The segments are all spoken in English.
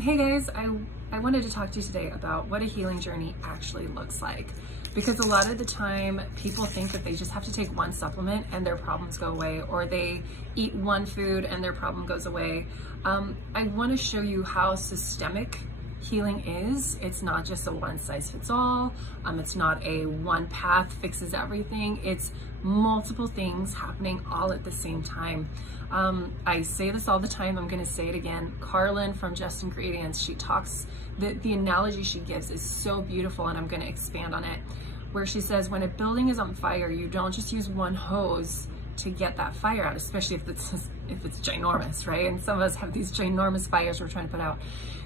Hey guys, I wanted to talk to you today about what a healing journey actually looks like. Because a lot of the time people think that they just have to take one supplement and their problems go away, or they eat one food and their problem goes away. I want to show you how systemic healing is. It's not just a one size fits all. It's not a one path fixes everything. It's multiple things happening all at the same time. I say this all the time. I'm going to say it again. Carlin from Just Ingredients, she talks, the analogy she gives is so beautiful, and I'm going to expand on it, where she says when a building is on fire, you don't just use one hose to get that fire out, especially if it's ginormous, right? And some of us have these ginormous fires we're trying to put out.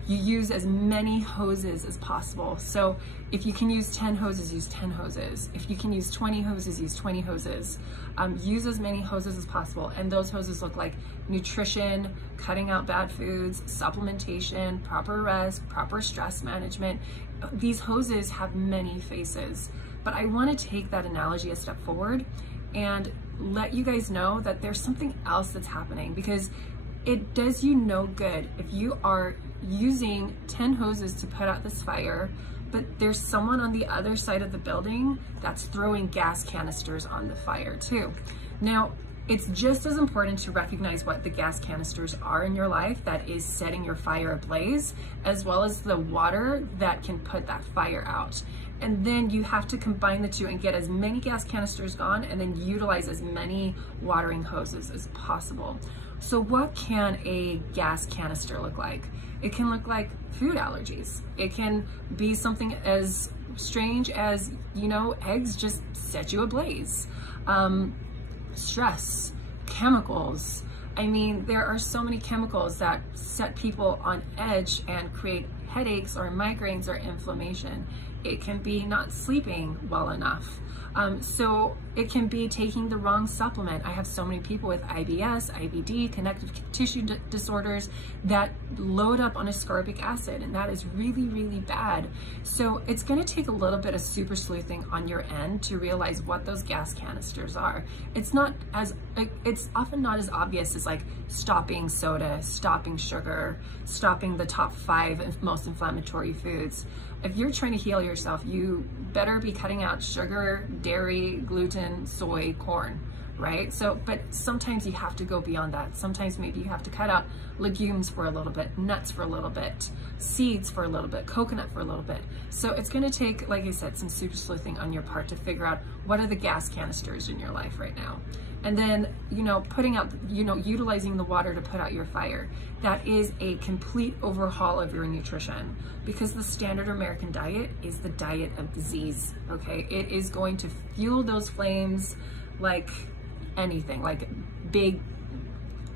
You use as many hoses as possible. So if you can use 10 hoses, use 10 hoses. If you can use 20 hoses, use 20 hoses. Use as many hoses as possible. And those hoses look like nutrition, cutting out bad foods, supplementation, proper rest, proper stress management. These hoses have many faces. But I want to take that analogy a step forward and let you guys know that there's something else that's happening, because it does you no good if you are using 10 hoses to put out this fire, but there's someone on the other side of the building that's throwing gas canisters on the fire too. Now, it's just as important to recognize what the gas canisters are in your life that is setting your fire ablaze, as well as the water that can put that fire out. And then you have to combine the two and get as many gas canisters gone, and then utilize as many watering hoses as possible. So what can a gas canister look like? It can look like food allergies. It can be something as strange as, you know, eggs just set you ablaze. Stress, chemicals. I mean, there are so many chemicals that set people on edge and create headaches or migraines or inflammation. It can be not sleeping well enough. So it can be taking the wrong supplement. I have so many people with IBS, IBD, connective tissue disorders that load up on ascorbic acid, and that is really, really bad. So it's going to take a little bit of super sleuthing on your end to realize what those gas canisters are. It's often not as obvious as like stopping soda, stopping sugar, stopping the top 5 most inflammatory foods. If you're trying to heal yourself, you better be cutting out sugar, dairy, gluten, soy, corn, right? So, but sometimes you have to go beyond that. Sometimes maybe you have to cut out legumes for a little bit, nuts for a little bit, seeds for a little bit, coconut for a little bit. So it's going to take, like I said, some super sleuthing on your part to figure out what are the gas canisters in your life right now. And then, you know, putting out, you know, utilizing the water to put out your fire. That is a complete overhaul of your nutrition, because the standard American diet is the diet of disease, okay? It is going to fuel those flames like anything, like big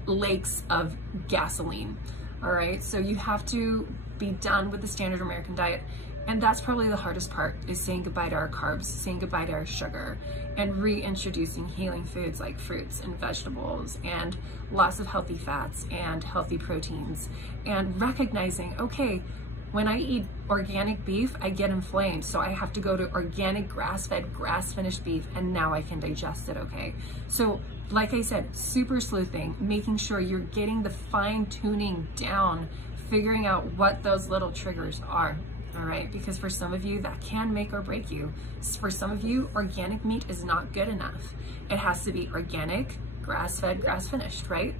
lakes of gasoline, all right? So you have to be done with the standard American diet. And that's probably the hardest part, is saying goodbye to our carbs, saying goodbye to our sugar, and reintroducing healing foods like fruits and vegetables and lots of healthy fats and healthy proteins, and recognizing, okay, when I eat organic beef, I get inflamed, so I have to go to organic grass-fed, grass-finished beef, and now I can digest it, okay? So, like I said, super sleuthing, making sure you're getting the fine-tuning down, figuring out what those little triggers are. All right, because for some of you that can make or break you. For some of you, organic meat is not good enough. It has to be organic, grass-fed, grass-finished, right?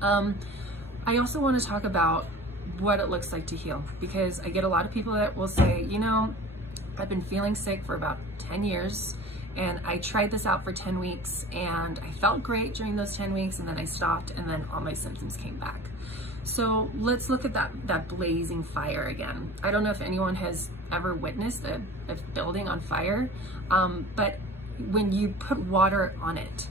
I also want to talk about what it looks like to heal, because I get a lot of people that will say, you know, I've been feeling sick for about 10 years, and I tried this out for 10 weeks, and I felt great during those 10 weeks, and then I stopped, and then all my symptoms came back. So let's look at that blazing fire again. I don't know if anyone has ever witnessed a building on fire, but when you put water on it,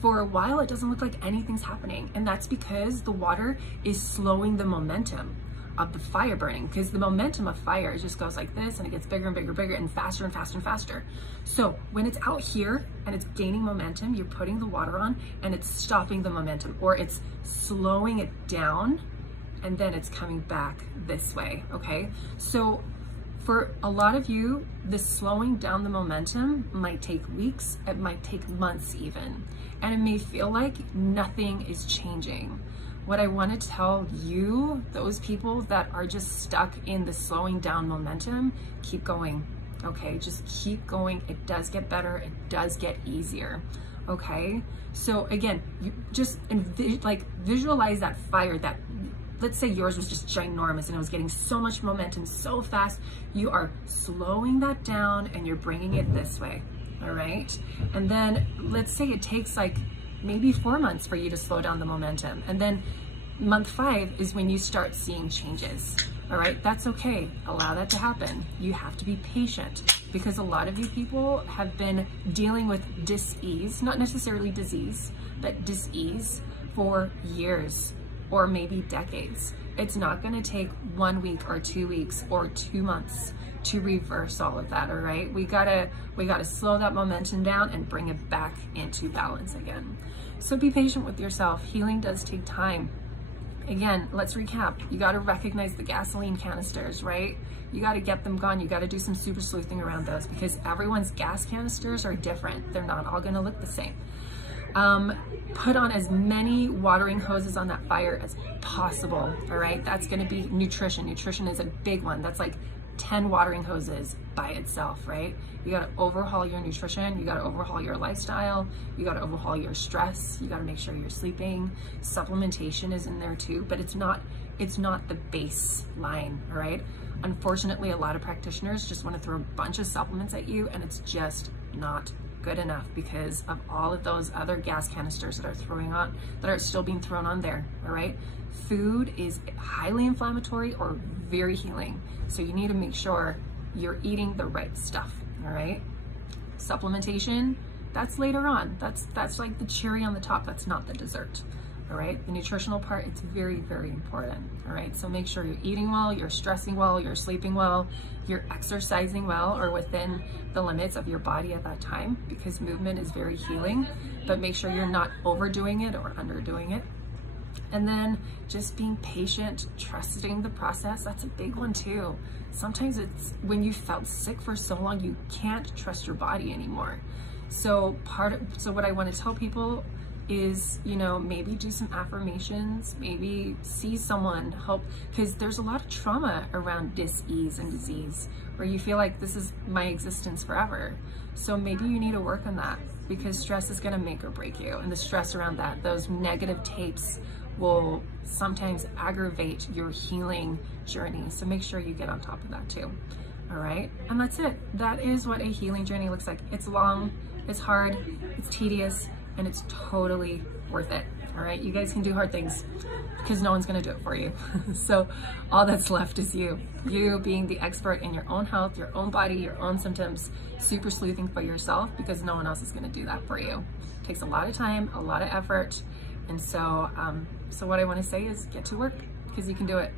for a while it doesn't look like anything's happening. And that's because the water is slowing the momentum of the fire burning, because the momentum of fire just goes like this, and it gets bigger and bigger and bigger and faster and faster and faster. So when it's out here and it's gaining momentum, you're putting the water on and it's stopping the momentum, or it's slowing it down, and then it's coming back this way, okay? So for a lot of you, the slowing down the momentum might take weeks, it might take months even, and it may feel like nothing is changing. what I want to tell you, those people that are just stuck in the slowing down momentum, keep going, okay? Just keep going. It does get better. It does get easier, okay? So again, you just visualize that fire that, let's say yours was just ginormous and it was getting so much momentum so fast. You are slowing that down and you're bringing it this way, all right? And then let's say it takes like maybe 4 months for you to slow down the momentum. And then month 5 is when you start seeing changes, all right? That's okay. Allow that to happen. You have to be patient because a lot of you people have been dealing with dis-ease, not necessarily disease, but dis-ease for years or maybe decades. It's not gonna take 1 week or 2 weeks or 2 months to reverse all of that, all right? We gotta slow that momentum down and bring it back into balance again. So be patient with yourself. Healing does take time. Again, let's recap. You gotta recognize the gasoline canisters, right? You gotta get them gone. You gotta do some super sleuthing around those because everyone's gas canisters are different. They're not all gonna look the same. Put on as many watering hoses on that fire as possible, all right? That's gonna be nutrition. Nutrition is a big one. That's like 10 watering hoses by itself, right? You gotta overhaul your nutrition, you gotta overhaul your lifestyle, you gotta overhaul your stress, you gotta make sure you're sleeping. Supplementation is in there too, but it's not the baseline, all right? Unfortunately, a lot of practitioners just wanna throw a bunch of supplements at you and it's just not good enough because of all of those other gas canisters that are still being thrown on there, all right? Food is highly inflammatory or very healing. So you need to make sure you're eating the right stuff, all right? Supplementation, that's later on. That's like the cherry on the top. That's not the dessert, all right? The nutritional part, it's very, very important, all right? So make sure you're eating well, you're stressing well, you're sleeping well, you're exercising well or within the limits of your body at that time because movement is very healing, but make sure you're not overdoing it or underdoing it. And then just being patient, trusting the process, that's a big one too. Sometimes it's when you felt sick for so long, you can't trust your body anymore. So what I want to tell people is, you know, maybe do some affirmations, maybe see someone, help, because there's a lot of trauma around dis-ease and disease where you feel like this is my existence forever. So maybe you need to work on that because stress is going to make or break you. And the stress around that, those negative tapes will sometimes aggravate your healing journey. So make sure you get on top of that too. All right. And that's it. That is what a healing journey looks like. It's long, it's hard, it's tedious, and it's totally worth it. All right. You guys can do hard things because no one's going to do it for you. So all that's left is you being the expert in your own health, your own body, your own symptoms, super sleuthing for yourself because no one else is going to do that for you. It takes a lot of time, a lot of effort. And so, so what I want to say is get to work because you can do it.